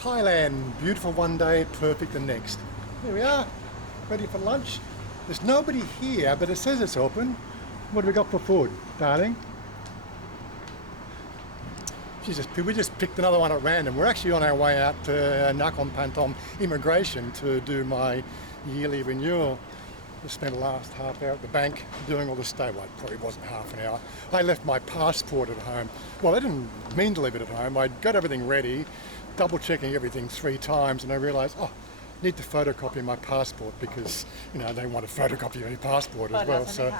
Thailand, beautiful one day, perfect the next. Here we are, ready for lunch. There's nobody here, but it says it's open. What do we got for food, darling? We just picked another one at random. We're actually on our way out to Nakhon Pathom immigration to do my yearly renewal. Just spent the last half hour at the bank doing all the stuff. Well, it probably wasn't half an hour. I left my passport at home. Well, I didn't mean to leave it at home. I'd got everything ready, double checking everything 3 times, and I realised, I need to photocopy my passport because, they want to photocopy your passport as well. So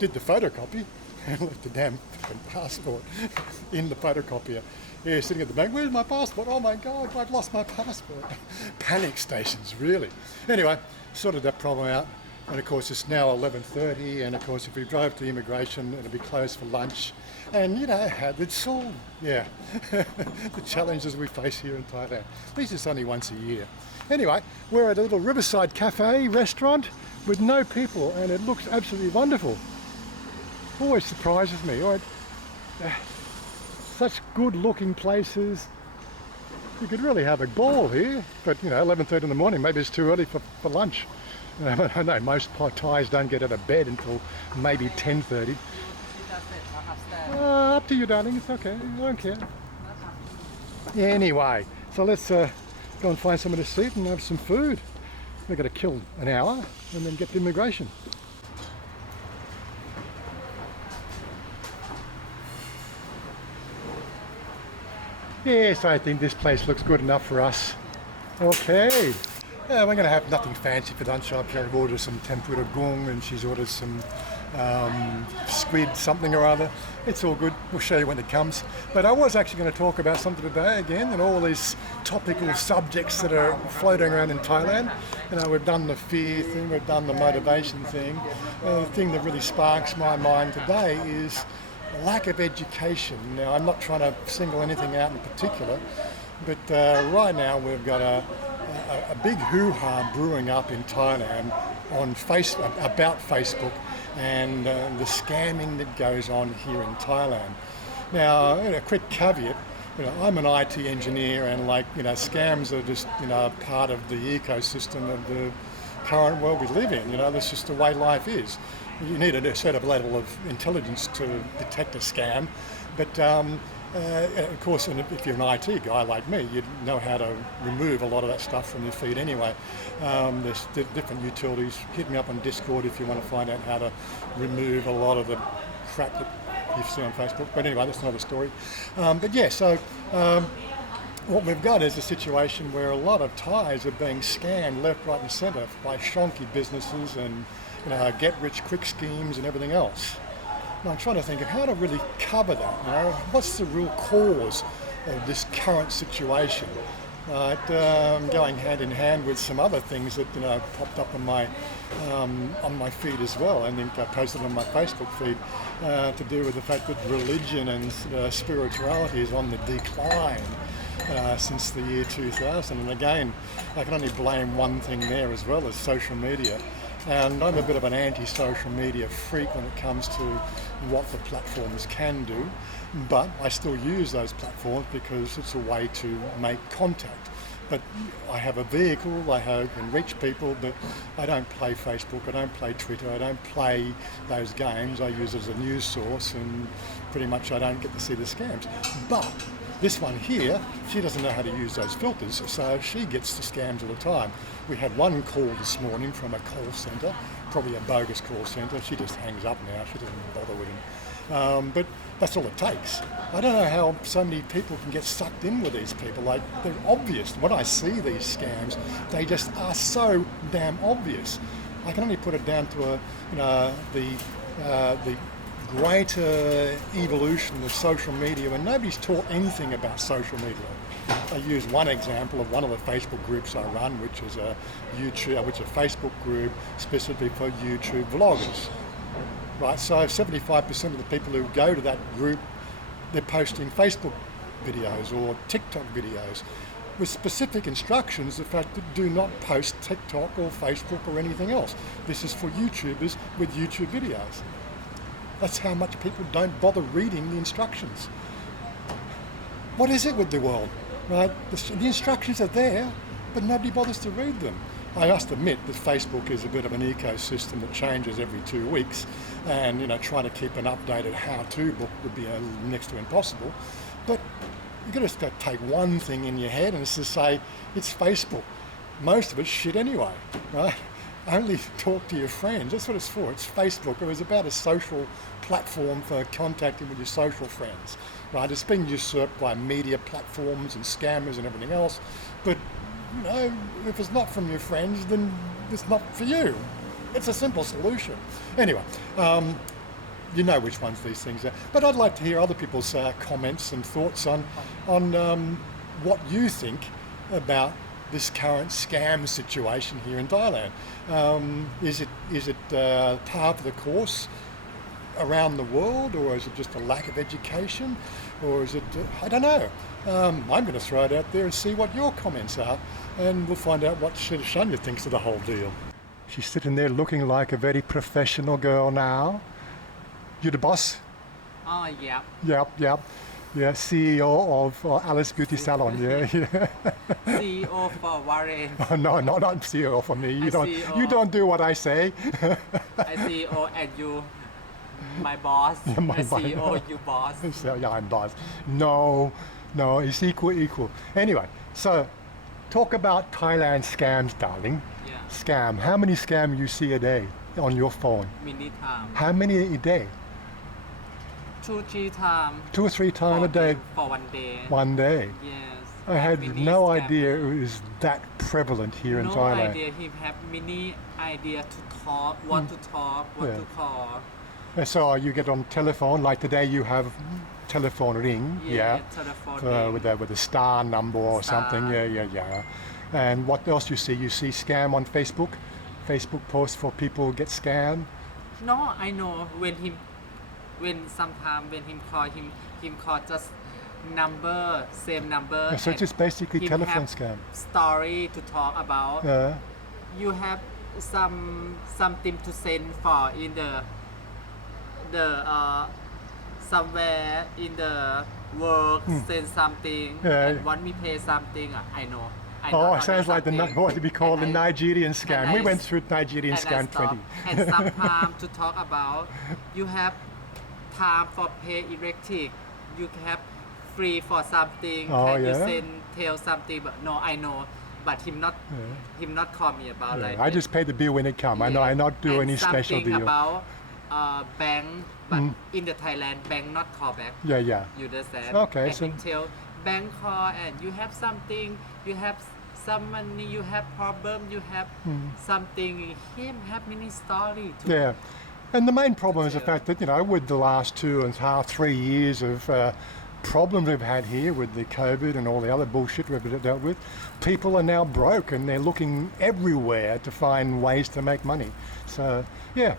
did the photocopy and left the damn fucking passport in the photocopier. Yeah, sitting at the bank, where's my passport? Oh my God, I've lost my passport. Panic stations, really. Anyway, sorted that problem out. And of course it's now 11:30, and of course if we drove to immigration it'll be closed for lunch. And it's all, the challenges we face here in Thailand. At least it's only once a year. Anyway, we're at a little riverside cafe restaurant with no people, and it looks absolutely wonderful. Always surprises me. Such good looking places. You could really have a ball here, but 11:30 in the morning, maybe it's too early for lunch. I know most Thais don't get out of bed until maybe 10:30. Up to you, darling. It's okay. I don't care. Anyway, so let's go and find somewhere to sit and have some food. We've got to kill an hour and then get to immigration. Yes, I think this place looks good enough for us. Okay. We're going to have nothing fancy for lunch. I've ordered some tempura gung and she's ordered some squid something or other. It's all good. We'll show you when it comes. But I was actually going to talk about something today again, and all these topical subjects that are floating around in Thailand. We've done the fear thing, we've done the motivation thing. The thing that really sparks my mind today is lack of education. Now, I'm not trying to single anything out in particular, but right now we've got a big hoo-ha brewing up in Thailand on about Facebook and the scamming that goes on here in Thailand. Now, a quick caveat, I'm an IT engineer, and scams are just part of the ecosystem of the current world we live in. That's just the way life is. You need a certain level of intelligence to detect a scam, but of course, and if you're an IT guy like me, you'd know how to remove a lot of that stuff from your feed anyway. There's different utilities. Hit me up on Discord if you want to find out how to remove a lot of the crap that you see on Facebook. But anyway, that's another story. What we've got is a situation where a lot of Thais are being scammed left, right and centre by shonky businesses and get-rich-quick schemes and everything else. And I'm trying to think of how to really cover that. What's the real cause of this current situation? Going hand in hand with some other things that popped up on my feed as well. I think I posted on my Facebook feed to do with the fact that religion and spirituality is on the decline since the year 2000. And again, I can only blame one thing there as well as social media. And I'm a bit of an anti-social media freak when it comes to what the platforms can do, but I still use those platforms because it's a way to make contact. But I have a vehicle, I can reach people, but I don't play Facebook, I don't play Twitter, I don't play those games. I use it as a news source, and pretty much I don't get to see the scams. But this one here, she doesn't know how to use those filters, so she gets the scams all the time. We had one call this morning from a call centre, probably a bogus call centre. She just hangs up now, she doesn't bother with them. But that's all it takes. I don't know how so many people can get sucked in with these people. They're obvious. When I see these scams, they just are so damn obvious. I can only put it down to the greater evolution of social media, and nobody's taught anything about social media. I use one example of one of the Facebook groups I run, which is a Facebook group specifically for YouTube vloggers. Right, so 75% of the people who go to that group, they're posting Facebook videos or TikTok videos with specific instructions, the fact that do not post TikTok or Facebook or anything else. This is for YouTubers with YouTube videos. That's how much people don't bother reading the instructions. What is it with the world? right? The instructions are there, but nobody bothers to read them. I must admit that Facebook is a bit of an ecosystem that changes every 2 weeks, and trying to keep an updated how-to book would be next to impossible. But you've got to take one thing in your head, and it's to say it's Facebook. Most of it's shit anyway, right? Only talk to your friends. That's what it's for. It's Facebook. It was about a social platform for contacting with your social friends, right? It's been usurped by media platforms and scammers and everything else. But if it's not from your friends, then it's not for you. It's a simple solution. Anyway, you know which ones these things are. But I'd like to hear other people's comments and thoughts on what you think about this current scam situation here in Thailand. Is it par for the course around the world, or is it just a lack of education, or is it I don't know. I'm going to throw it out there and see what your comments are, and we'll find out what Chanya thinks of the whole deal. She's sitting there looking like a very professional girl now. You the boss? Oh, yeah. Yep. Yeah, CEO of Alice Beauty Salon. Yeah. CEO for Warren. Oh, no, not CEO for me. You don't do what I say. I CEO and you, my boss. Yeah, my I CEO, you boss. So, yeah, I'm boss. No, it's equal. Anyway, so talk about Thailand scams, darling. Yeah. Scam. How many scams you see a day on your phone? Many times. How many a day? 2-3 times. 2 or 3 times a day. For 1 day. 1 day. Yes. I had Many no scam. idea it was that prevalent here in No Thailand. idea. He have many idea to talk, what to talk, what Yeah. to call. So you get on telephone, like today you have telephone ring, Telephone with a star number or Star. something, yeah. And what else you see? You see scam on Facebook? Facebook posts for people who get scammed? No, I know sometimes when him call just number, same number. So it's just basically him telephone have scam. Story to talk about. You have something to send for in the somewhere in the work, send something and want me pay something. I know. Oh, it sounds like what we call the Nigerian scam. We went through Nigerian and scam 20. And sometimes to talk about, you have time for pay electric, you have free for something. Can you tell something? But no, I know. But him not call me about like. I just pay the bill when it comes. I not do any special deal. Something about bank, but in the Thailand, bank not call back. Yeah. You understand? Okay, and so him tell bank call and you have something, you have some money, you have problem, you have something. Him have many story too. Yeah. And the main problem is the fact that, with the last 2.5, 3 years of problems we've had here with the COVID and all the other bullshit we've dealt with, people are now broke and they're looking everywhere to find ways to make money. So, yeah.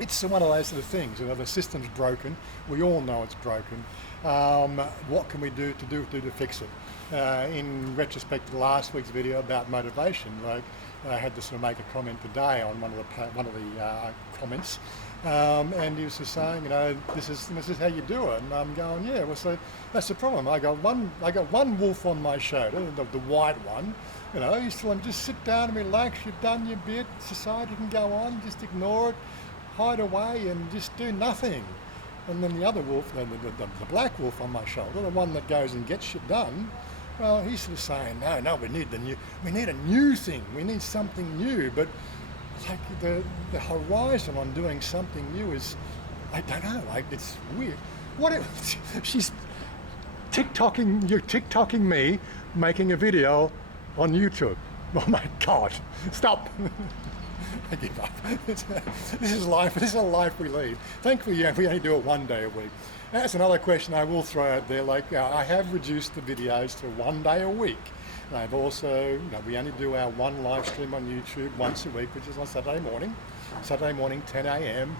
It's one of those sort of things. The system's broken. We all know it's broken. What can we do to fix it? In retrospect to last week's video about motivation, like I had to sort of make a comment today on one of the comments, and he was just saying, this is how you do it, and I'm going, yeah. Well, so that's the problem. I got one wolf on my shoulder, the white one. He's telling me just sit down and relax. You've done your bit. Society can go on. Just ignore it, hide away, and just do nothing. And then the other wolf, the black wolf on my shoulder, the one that goes and gets shit done. Well, he's sort of saying, no, we need a new thing. We need something new. But like the horizon on doing something new is, I don't know, like it's weird. She's you're TikToking me making a video on YouTube. Oh my God, stop. I give up. This is life. This is a life we lead. Thankfully, we only do it 1 day a week. That's another question I will throw out there. Like, I have reduced the videos to 1 day a week. And I've also, we only do our one live stream on YouTube once a week, which is on Saturday morning, 10 a.m.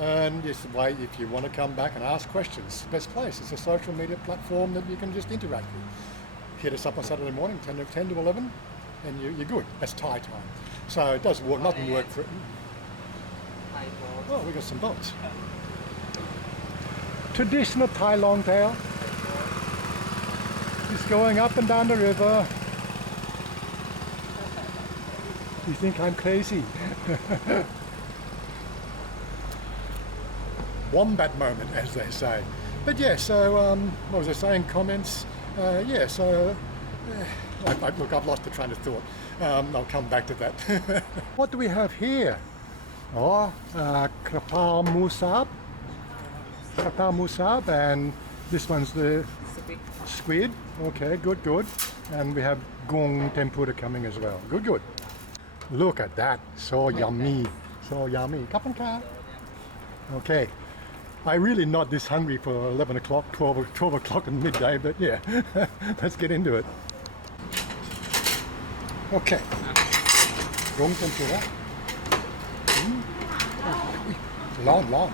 And just wait, if you want to come back and ask questions, best place. It's a social media platform that you can just interact with. Hit us up on Saturday morning, 10 to 11, and you're good. That's Thai time. So it does work. Nothing work for. Oh, we got some boats. Traditional Thai long tail. It's going up and down the river. You think I'm crazy? Wombat moment, as they say. But yeah, so what was I saying? Comments? Yeah, so look, I've lost the train of thought. I'll come back to that. What do we have here? Oh, Krapal Musab. Krapal Musab, and this one's the squid. Okay, good, good. And we have gung tempura coming as well. Good, good. Look at that. So yummy. So yummy. Kapan ka? Okay. I'm really not this hungry for 11 o'clock, 12 o'clock and midday, but yeah, let's get into it. Okay. Gung tempura. Long, long.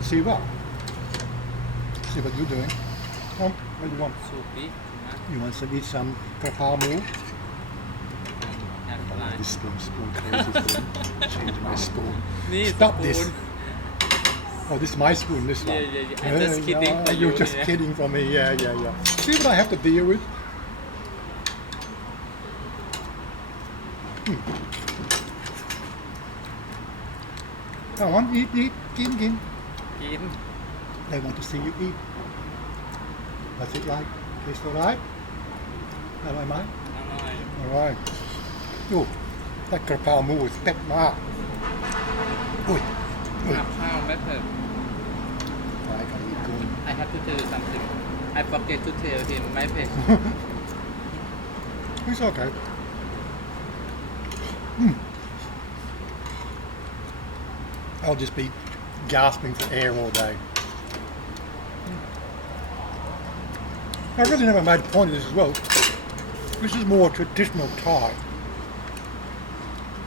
See what? See what you're doing. What do you want? You want to eat some kapal moo? This spoon, crazy spoon. Change my spoon. Stop this. Oh, this is my spoon, this one. Yeah. I'm just kidding for you. You're just kidding for me. Yeah. See what I have to deal with? Come on, eat, kin. I want to see you eat. What's it like? Taste alright? Alright, mate? Alright. Oh, that kapal moo is pet mาก. Ui. I have to tell you something. I forget to tell him my pet. It's okay. I'll just be gasping for air all day. I really never made a point of this as well. This is more traditional Thai.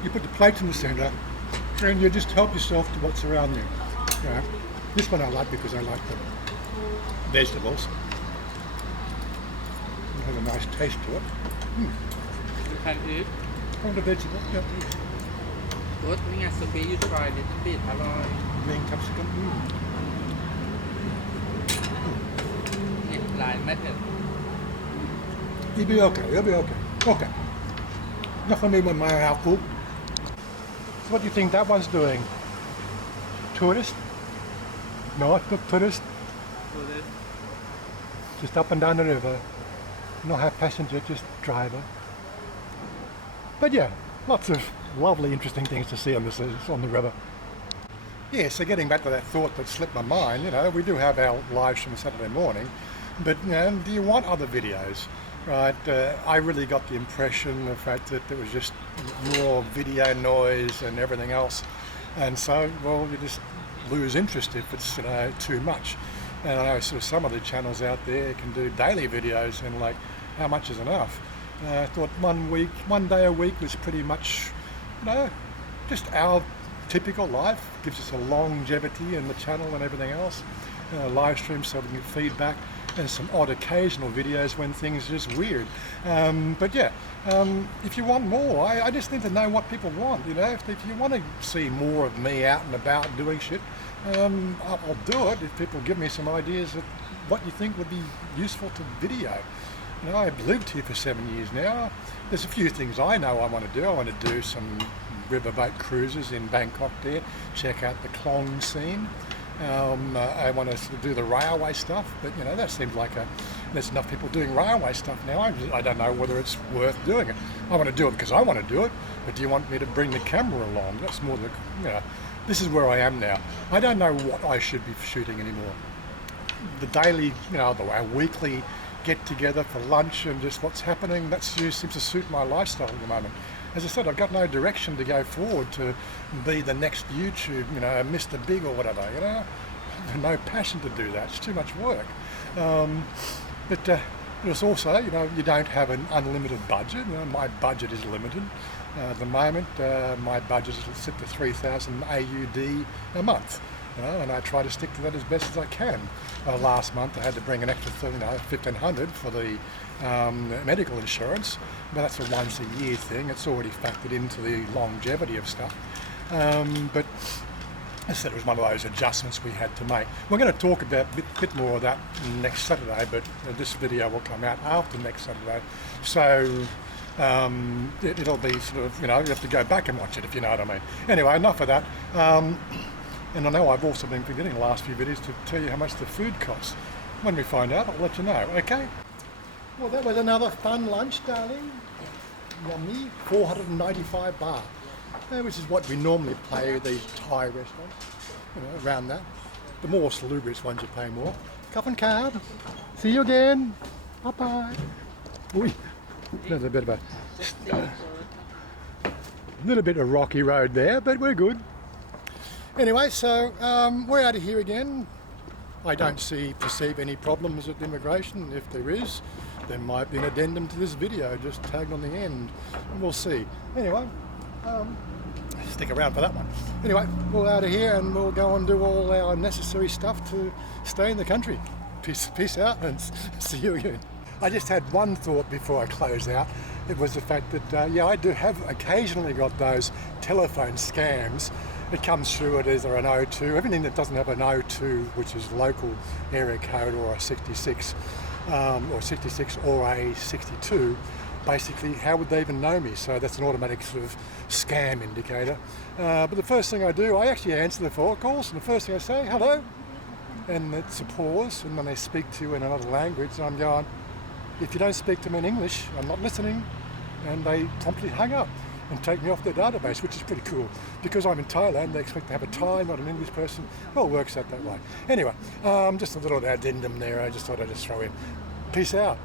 You put the plates in the centre and you just help yourself to what's around you. This one I like because I like the vegetables. It has a nice taste to it. You can eat. Oh, the vegetables, yeah. Good. You try a little bit. Green capsicum. Line method. You'll be okay. Okay. Not for me when my house food. So what do you think that one's doing? Tourist? No, not tourist. Just up and down the river. Not have passenger, just driver. But yeah, lots of lovely, interesting things to see on the river. Yeah, so getting back to that thought that slipped my mind, we do have our live stream Saturday morning, but do you want other videos? Right, I really got the impression, the fact that there was just more video noise and everything else, and so, well, you just lose interest if it's too much. And I know sort of some of the channels out there can do daily videos, and like, how much is enough? I thought one day a week was pretty much, just our typical life. Gives us a longevity in the channel and everything else. Live streams so we can get feedback, and some odd occasional videos when things are just weird. But yeah, if you want more, I just need to know what people want. If you want to see more of me out and about doing shit, I'll do it if people give me some ideas of what you think would be useful to video. I've lived here for 7 years now. There's a few things I know I want to do. I want to do some riverboat cruises in Bangkok there, check out the Klong scene. I want to sort of do the railway stuff, but that seems like there's enough people doing railway stuff now. I don't know whether it's worth doing it. I want to do it because I want to do it, but do you want me to bring the camera along? That's more this is where I am now. I don't know what I should be shooting anymore. The daily, our weekly get together for lunch and just what's happening, that seems to suit my lifestyle at the moment. As I said, I've got no direction to go forward to be the next YouTube, Mr. Big or whatever, no passion to do that. It's too much work. But it's also, you don't have an unlimited budget. My budget is limited. At the moment, my budget is set to 3,000 AUD a month. and I try to stick to that as best as I can. Last month I had to bring an extra $1,500 for the medical insurance, but that's a once a year thing. It's already factored into the longevity of stuff. But I said it was one of those adjustments we had to make. We're going to talk about a bit more of that next Saturday, but this video will come out after next Saturday. So it'll be sort of, you have to go back and watch it if you know what I mean. Anyway, enough of that. And I know I've also been forgetting the last few videos to tell you how much the food costs. When we find out, I'll let you know, okay? Well, that was another fun lunch, darling. Yummy, 495 baht, which is what we normally pay at these Thai restaurants, around that. The more salubrious ones you pay more. Cup and card. See you again. Bye-bye. Ui, there's a bit of a little bit of rocky road there, but we're good. Anyway, so we're out of here again. I don't perceive any problems at immigration. If there is, there might be an addendum to this video just tagged on the end, and we'll see. Anyway, stick around for that one. Anyway, we're out of here and we'll go and do all our necessary stuff to stay in the country. Peace out and see you again. I just had one thought before I close out. It was the fact that, I do have occasionally got those telephone scams. It comes through at either an 02, everything that doesn't have an 02, which is local area code, or a 66, or a 62, basically, how would they even know me? So that's an automatic sort of scam indicator. But the first thing I do, I actually answer the phone calls, and the first thing I say, hello, and it's a pause, and then they speak to you in another language, and I'm going, if you don't speak to me in English, I'm not listening, and they promptly hung up and take me off their database, which is pretty cool. Because I'm in Thailand, they expect to have a Thai, not an English person. Well, it works out that way. Anyway, just a little addendum there, I just thought I'd just throw in. Peace out.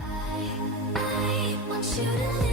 I want you to